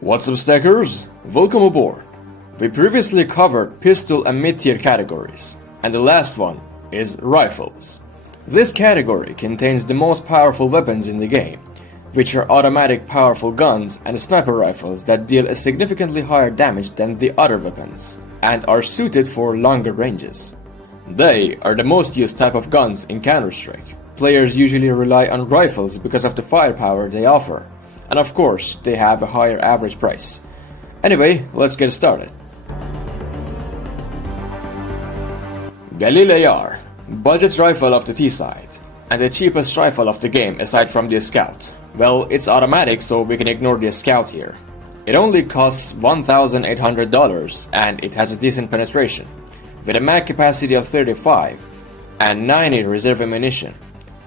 What's up, stackers? Welcome aboard. We previously covered pistol and mid-tier categories, and the last one is rifles. This category contains the most powerful weapons in the game, which are automatic powerful guns and sniper rifles that deal a significantly higher damage than the other weapons, and are suited for longer ranges. They are the most used type of guns in Counter-Strike. Players usually rely on rifles because of the firepower they offer, and of course they have a higher average price. Anyway, let's get started. Galil-AR, budget rifle of the T-side, and the cheapest rifle of the game aside from the Scout. Well, it's automatic, so we can ignore the Scout here. It only costs $1,800 and it has a decent penetration, with a mag capacity of 35 and 90 reserve ammunition,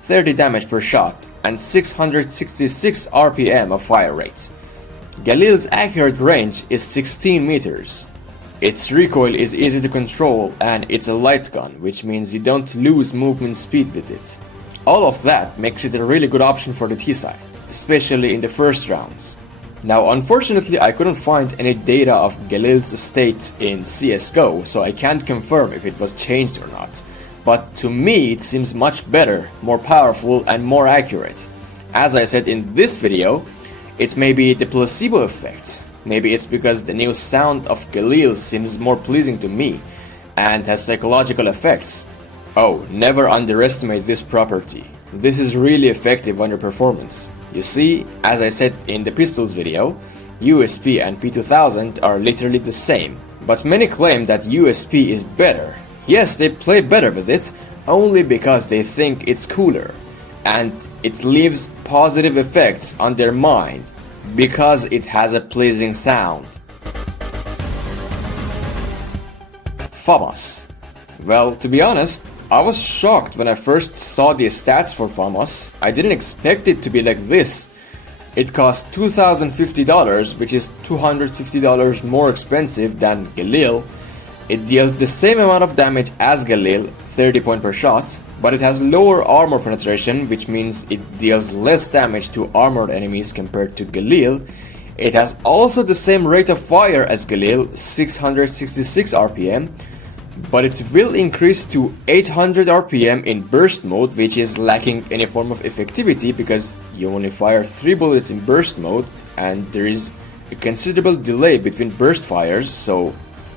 30 damage per shot, and 666 RPM of fire rate. Galil's accurate range is 16 meters. Its recoil is easy to control and it's a light gun, which means you don't lose movement speed with it. All of that makes it a really good option for the T-side, especially in the first rounds. Now, unfortunately, I couldn't find any data of Galil's state in CSGO, so I can't confirm if it was changed or not. But to me, it seems much better, more powerful, and more accurate. As I said in this video, it's maybe the placebo effect. Maybe it's because the new sound of Galil seems more pleasing to me and has psychological effects. Oh, never underestimate this property. This is really effective on your performance. You see, as I said in the pistols video, USP and P2000 are literally the same, but many claim that USP is better. Yes, they play better with it, only because they think it's cooler, and it leaves positive effects on their mind, because it has a pleasing sound. FAMAS. Well, to be honest, I was shocked when I first saw the stats for FAMAS. I didn't expect it to be like this. It cost $2,050, which is $250 more expensive than Galil. It deals the same amount of damage as Galil, 30 points per shot, but it has lower armor penetration, which means it deals less damage to armored enemies compared to Galil. It has also the same rate of fire as Galil, 666 RPM, but it will increase to 800 RPM in burst mode, which is lacking any form of effectivity because you only fire 3 bullets in burst mode and there is a considerable delay between burst fires, so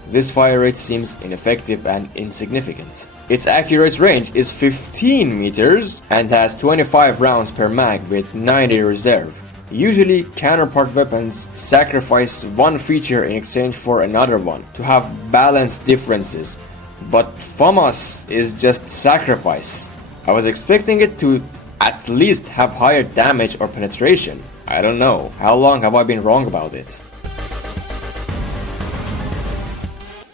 this fire rate seems ineffective and insignificant. Its accurate range is 15 meters and has 25 rounds per mag with 90 reserve. Usually, counterpart weapons sacrifice one feature in exchange for another one to have balanced differences, but FAMAS is just sacrifice. I was expecting it to at least have higher damage or penetration. I don't know, how long have I been wrong about it?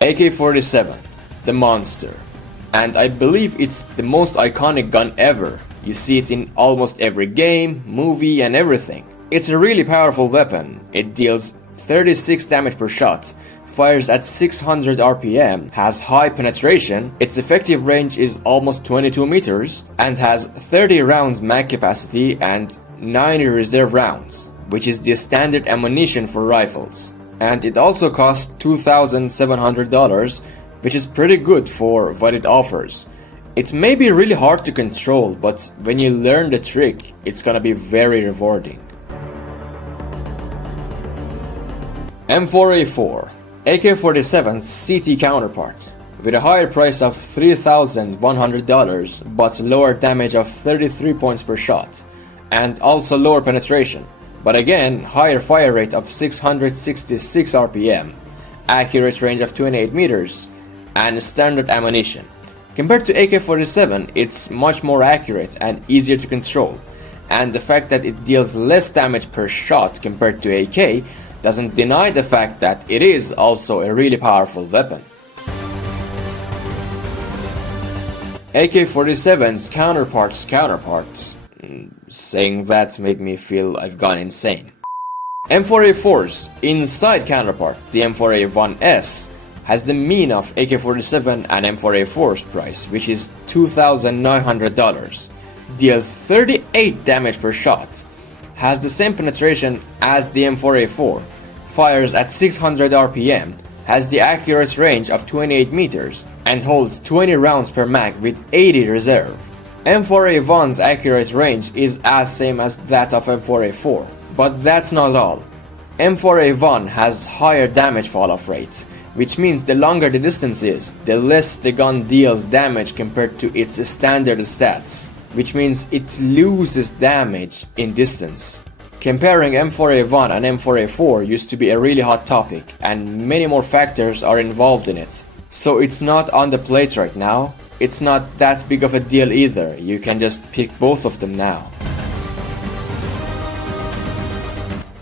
AK-47, the monster, and I believe it's the most iconic gun ever. You see it in almost every game, movie and everything. It's a really powerful weapon. It deals 36 damage per shot, fires at 600 RPM, has high penetration, its effective range is almost 22 meters, and has 30 rounds mag capacity and 90 reserve rounds, which is the standard ammunition for rifles. And it also costs $2,700, which is pretty good for what it offers. It may be really hard to control, but when you learn the trick, it's gonna be very rewarding. M4A4, AK-47's CT counterpart, with a higher price of $3,100 but lower damage of 33 points per shot, and also lower penetration. But again, higher fire rate of 666 RPM, accurate range of 28 meters, and standard ammunition. Compared to AK-47, it's much more accurate and easier to control, and the fact that it deals less damage per shot compared to AK doesn't deny the fact that it is also a really powerful weapon. AK-47's counterparts. Saying that made me feel I've gone insane. M4A4's inside counterpart, the M4A1S, has the mean of AK-47 and M4A4's price, which is $2,900. Deals 38 damage per shot, has the same penetration as the M4A4, fires at 600 RPM, has the accurate range of 28 meters, and holds 20 rounds per mag with 80 reserve. M4A1's accurate range is as same as that of M4A4, but that's not all. M4A1 has higher damage fall-off rates, which means the longer the distance is, the less the gun deals damage compared to its standard stats, which means it loses damage in distance. Comparing M4A1 and M4A4 used to be a really hot topic, and many more factors are involved in it. So it's not on the plate right now. It's not that big of a deal either, you can just pick both of them now.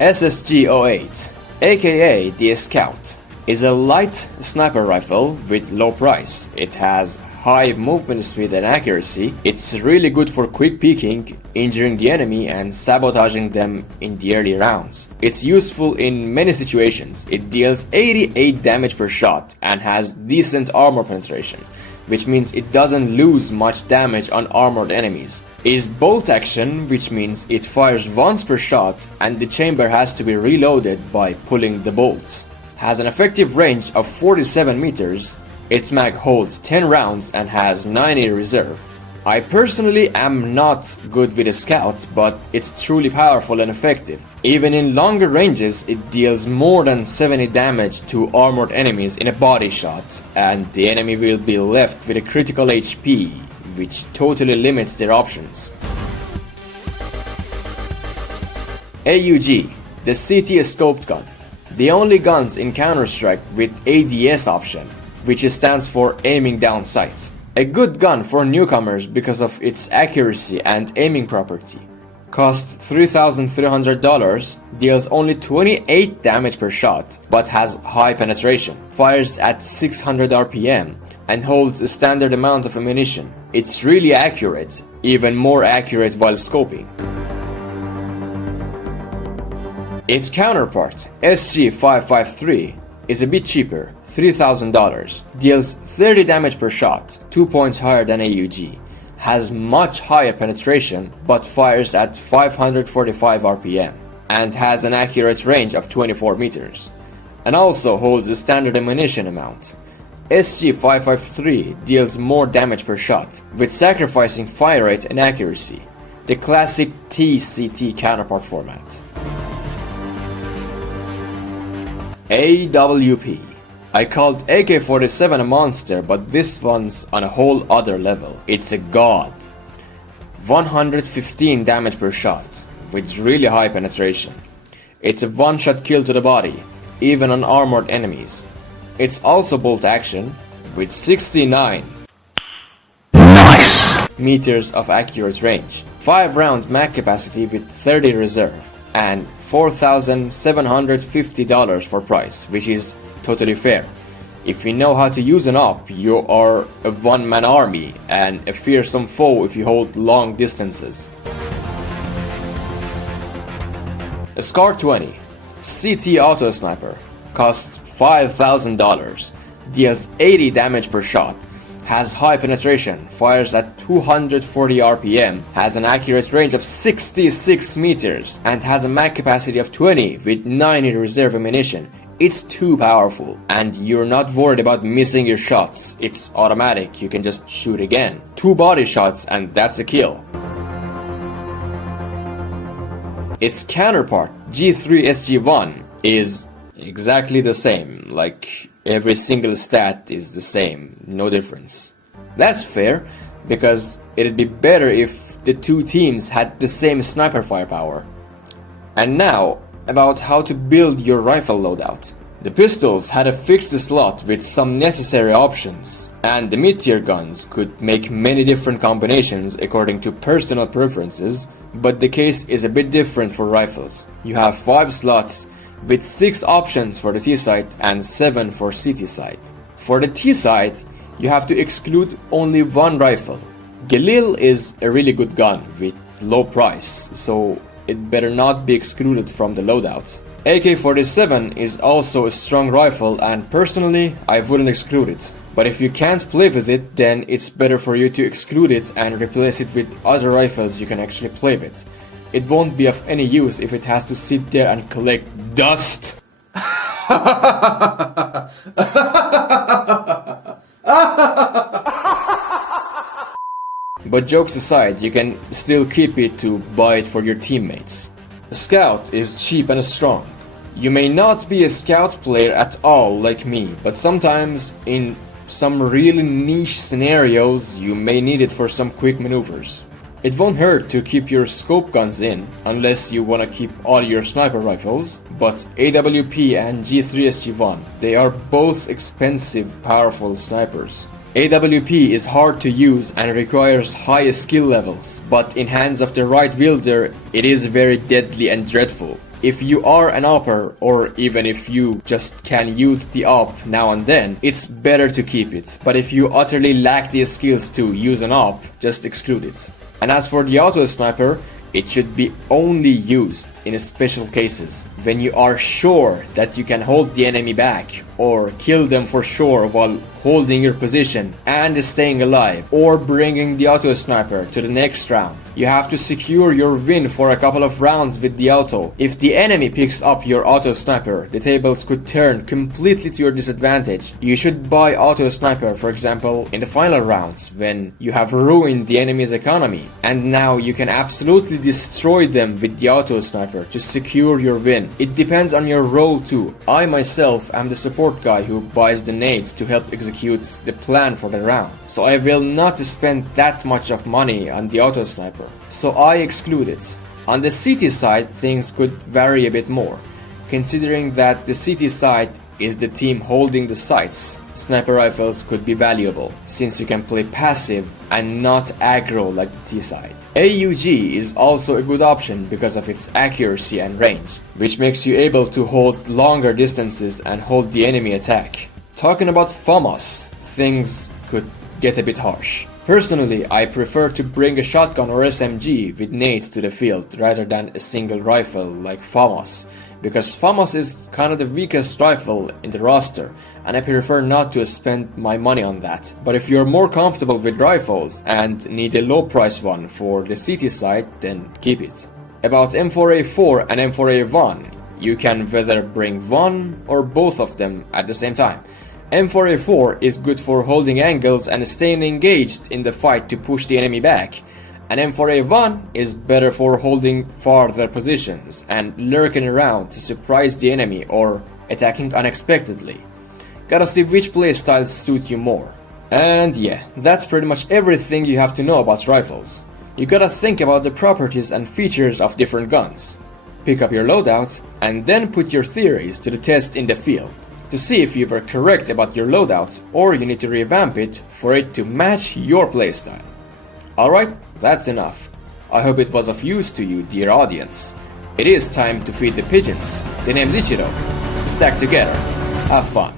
SSG-08, aka the Scout, is a light sniper rifle with low price. It has high movement speed and accuracy. It's really good for quick peeking, injuring the enemy and sabotaging them in the early rounds. It's useful in many situations. It deals 88 damage per shot and has decent armor penetration, which means it doesn't lose much damage on armored enemies. It is bolt action, which means it fires once per shot and the chamber has to be reloaded by pulling the bolts. Has an effective range of 47 meters. Its mag holds 10 rounds and has 90 reserve. I personally am not good with a Scout, but it's truly powerful and effective. Even in longer ranges, it deals more than 70 damage to armored enemies in a body shot, and the enemy will be left with a critical HP, which totally limits their options. AUG, the CT scoped gun. The only guns in Counter-Strike with ADS option, which stands for aiming down sight. A good gun for newcomers because of its accuracy and aiming property. Costs $3,300, deals only 28 damage per shot, but has high penetration. Fires at 600 RPM and holds a standard amount of ammunition. It's really accurate, even more accurate while scoping. Its counterpart, SG-553, is a bit cheaper, $3,000, deals 30 damage per shot, 2 points higher than AUG, has much higher penetration but fires at 545 RPM, and has an accurate range of 24 meters, and also holds a standard ammunition amount. SG-553 deals more damage per shot, with sacrificing fire rate and accuracy, the classic TCT counterpart format. AWP. I called AK-47 a monster, but this one's on a whole other level. It's a god. 115 damage per shot, with really high penetration. It's a one-shot kill to the body, even on armored enemies. It's also bolt action, with 69 meters of accurate range, 5 round mag capacity with 30 reserve, and $4,750 for price, which is totally fair. If you know how to use an op, you are a one-man army and a fearsome foe if you hold long distances. A SCAR 20 CT auto sniper costs $5,000, deals 80 damage per shot, has high penetration, fires at 240 RPM, has an accurate range of 66 meters, and has a mag capacity of 20 with 90 reserve ammunition. It's too powerful, and you're not worried about missing your shots. It's automatic, you can just shoot again. 2 body shots and that's a kill. Its counterpart, G3 SG1, is exactly the same, like every single stat is the same, no difference. That's fair, because it'd be better if the two teams had the same sniper firepower. And now, about how to build your rifle loadout. The pistols had a fixed slot with some necessary options, and the mid-tier guns could make many different combinations according to personal preferences, but the case is a bit different for rifles. You have 5 slots with 6 options for the T-site and 7 for CT-site. For the T-site, you have to exclude only one rifle. Galil is a really good gun with low price, so it better not be excluded from the loadout. AK-47 is also a strong rifle and personally I wouldn't exclude it. But if you can't play with it, then it's better for you to exclude it and replace it with other rifles you can actually play with. It won't be of any use if it has to sit there and collect dust. But jokes aside, you can still keep it to buy it for your teammates. A scout is cheap and strong. You may not be a scout player at all like me, but sometimes in some really niche scenarios you may need it for some quick maneuvers. It won't hurt to keep your scope guns in, unless you wanna keep all your sniper rifles, but AWP and G3SG1, they are both expensive, powerful snipers. AWP is hard to use and requires high skill levels, but in hands of the right wielder, it is very deadly and dreadful. If you are an AWPer, or even if you just can use the AWP now and then, it's better to keep it. But if you utterly lack the skills to use an AWP, just exclude it. And as for the auto sniper, it should be only used in special cases, when you are sure that you can hold the enemy back, or kill them for sure while holding your position and staying alive, or bringing the auto sniper to the next round. You have to secure your win for a couple of rounds with the auto. If the enemy picks up your auto sniper, the tables could turn completely to your disadvantage. You should buy auto sniper, for example, in the final rounds, when you have ruined the enemy's economy, and now you can absolutely destroy them with the auto sniper to secure your win. It depends on your role too. I myself am the support guy who buys the nades to help execute the plan for the round, so I will not spend that much of money on the auto sniper, so I exclude it. On the CT side, things could vary a bit more, considering that the CT side is the team holding the sights. Sniper rifles could be valuable, since you can play passive and not aggro like the T side. AUG is also a good option because of its accuracy and range, which makes you able to hold longer distances and hold the enemy attack. Talking about FAMAS, things could get a bit harsh. Personally, I prefer to bring a shotgun or SMG with nades to the field rather than a single rifle like FAMAS, because FAMAS is kind of the weakest rifle in the roster, and I prefer not to spend my money on that. But if you're more comfortable with rifles and need a low price one for the CT side, then keep it. About M4A4 and M4A1, you can whether bring one or both of them at the same time. M4A4 is good for holding angles and staying engaged in the fight to push the enemy back, and M4A1 is better for holding farther positions and lurking around to surprise the enemy or attacking unexpectedly. Gotta see which playstyles suit you more. And yeah, that's pretty much everything you have to know about rifles. You gotta think about the properties and features of different guns. Pick up your loadouts and then put your theories to the test in the field, to see if you were correct about your loadouts or you need to revamp it for it to match your playstyle. Alright, that's enough. I hope it was of use to you, dear audience. It is time to feed the pigeons. The name's Ichiro. Stack together. Have fun.